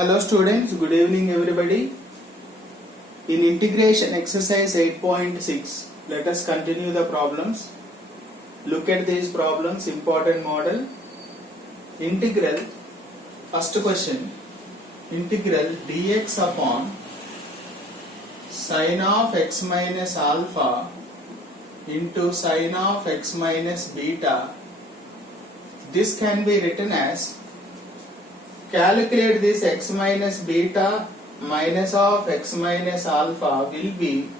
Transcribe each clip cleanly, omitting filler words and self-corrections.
Hello students, good evening everybody. In integration exercise 8.6, let us continue the problems. Look at these problems, important model. Integral, first question, integral dx upon sin of x minus alpha into sin of x minus beta. This can be written as, calculate this x minus beta minus of x minus alpha will be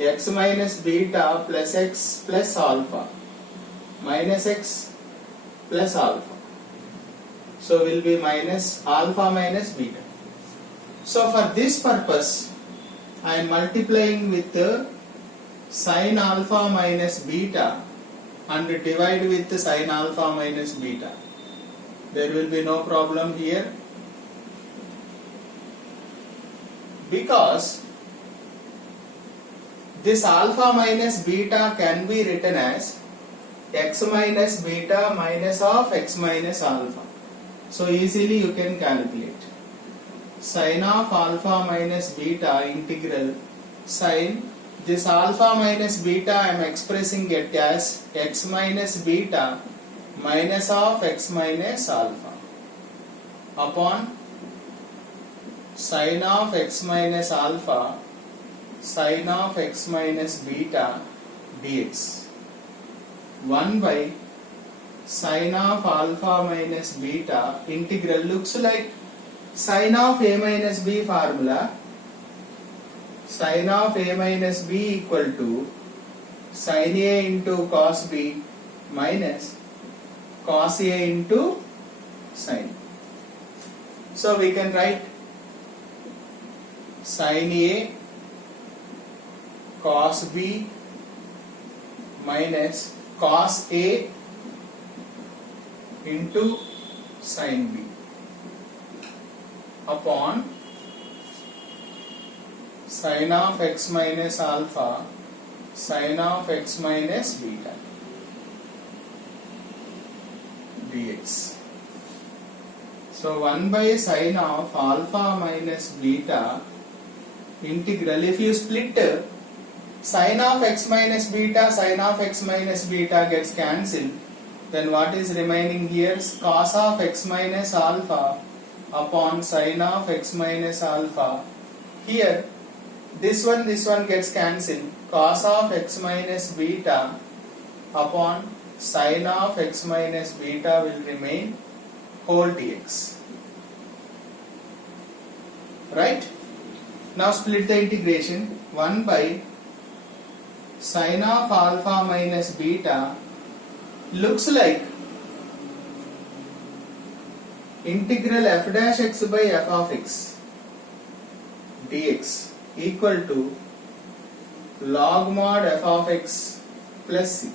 x minus beta plus x plus alpha minus x plus alpha. So will be minus alpha minus beta. So for this purpose I am multiplying with sin alpha minus beta and divide with sin alpha minus beta. There will be no problem here, because this alpha minus beta can be written as x minus beta minus of x minus alpha. So easily you can calculate. Sin of alpha minus beta integral sin, this alpha minus beta I am expressing it as x minus beta minus of x minus alpha upon sin of x minus alpha sin of x minus beta dx 1 by sin of alpha minus beta integral. Looks like sin of a minus b formula. Sin of a minus b equal to sin a into cos b minus cos a into sin. So we can write sin a cos b minus cos a into sin b upon sin of x minus alpha sin of x minus beta dx. So 1 by sin of alpha minus beta integral, if you split sin of x minus beta, sin of x minus beta gets cancelled, then what is remaining here is cos of x minus alpha upon sin of x minus alpha. Here this one gets cancelled, cos of x minus beta upon sin of x minus beta will remain whole dx. Right? Now split the integration. 1 by sin of alpha minus beta looks like integral f dash x by f of x dx equal to log mod f of x plus c.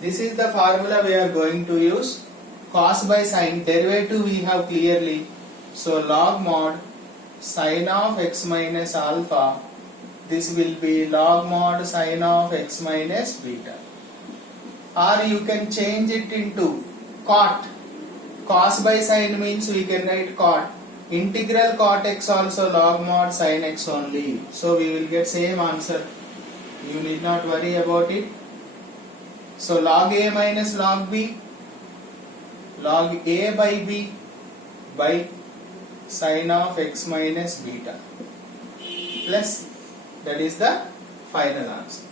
This is the formula we are going to use. Cos by sin, derivative we have clearly. So log mod sin of x minus alpha, this will be log mod sin of x minus beta. Or you can change it into cot. Cos by sin means we can write cot. Integral cot x also log mod sin x only. So we will get same answer. You need not worry about it. So log a minus log b, log a by b by sin of x minus beta plus, that is the final answer.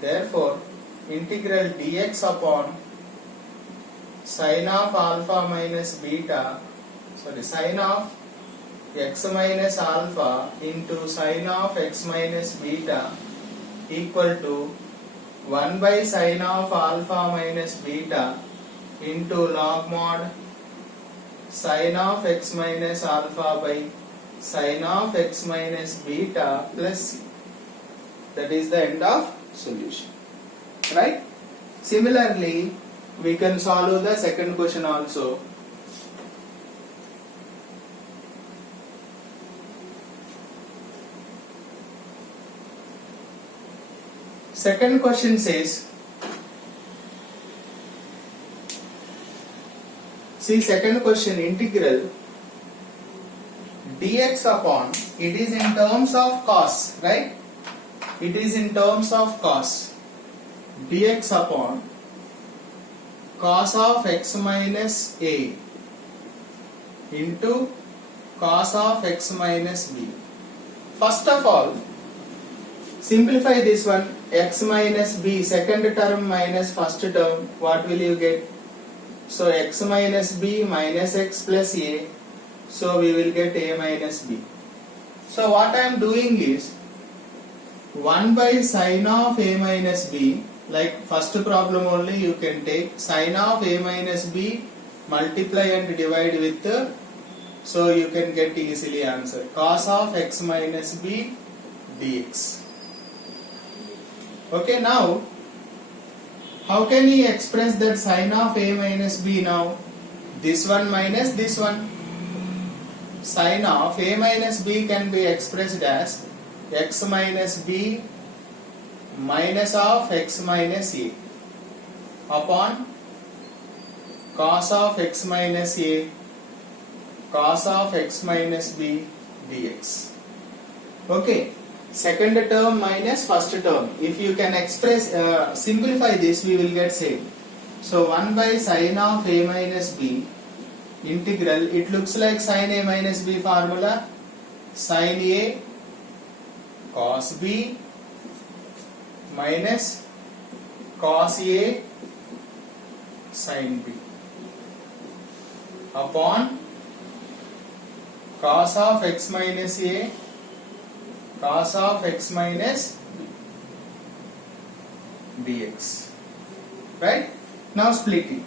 Therefore integral dx upon sin of alpha minus beta, sin of x minus alpha into sin of x minus beta equal to 1 by sin of alpha minus beta into log mod sin of x minus alpha by sin of x minus beta plus c. That is the end of solution. Right? Similarly, we can solve the second question also. Second question says, see second question, integral dx upon, it is in terms of cos, right? It is in terms of cos. Dx upon cos of x minus a into cos of x minus b. First of all, simplify this one. X minus b, second term minus first term, what will you get? So x minus b minus x plus a, so we will get a minus b. So what I am doing is 1 by sine of a minus b, like first problem only you can take sine of a minus b, multiply and divide with, so you can get easily answer, cos of x minus b dx. Okay, now how can he express that sine of a minus b now? This one minus this one. Sine of a minus b can be expressed as x minus b minus of x minus a upon cos of x minus a cos of x minus b dx. Okay, second term minus first term. If you can express, simplify this, we will get same. So 1 by sine of a minus b integral, it looks like sine a minus b formula, sine a cos b minus cos a sin b upon cos of x minus a cos of x minus dx. Right? Now split it.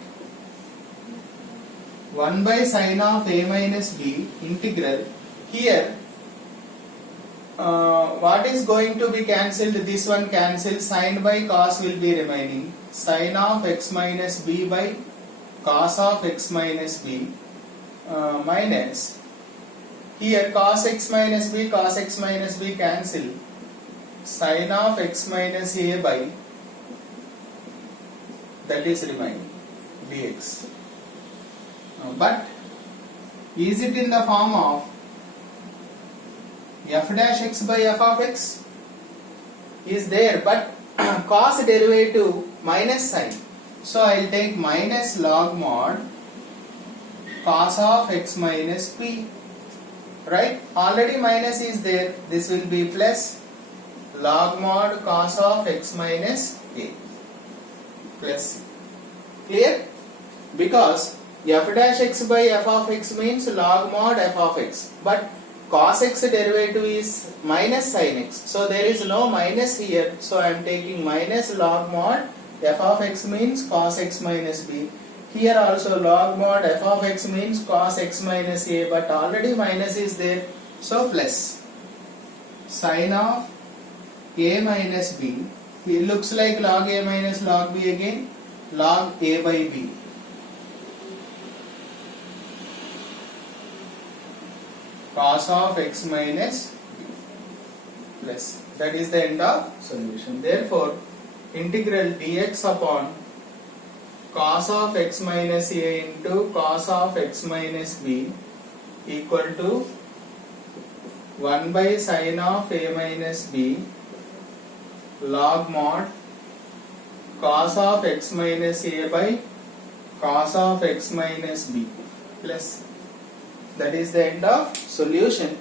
1 by sine of a minus b integral. Here what is going to be cancelled? This one cancelled. Sine by cos will be remaining. Sine of x minus b by cos of x minus b minus, here cos x minus b cancel. Sine of x minus a by, that is remaining, dx. But is it in the form of f dash x by f of x? Is there, but cos derivative minus sine. So I will take minus log mod cos of x minus p. Right? Already minus is there. This will be plus log mod cos of x minus a plus. Clear? Because f dash x by f of x means log mod f of x. But cos x derivative is minus sin x. So there is no minus here. So I am taking minus log mod f of x means cos x minus b. Here also log mod f of x means cos x minus a, but already minus is there. So plus sin of a minus b. It looks like log a minus log b again. Log a by b. Cos of x minus b plus. That is the end of solution. Therefore, integral dx upon cos of x minus a into cos of x minus b equal to 1 by sin of a minus b log mod cos of x minus a by cos of x minus b plus. That is the end of solution.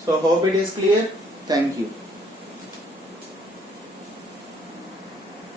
So hope it is clear. Thank you.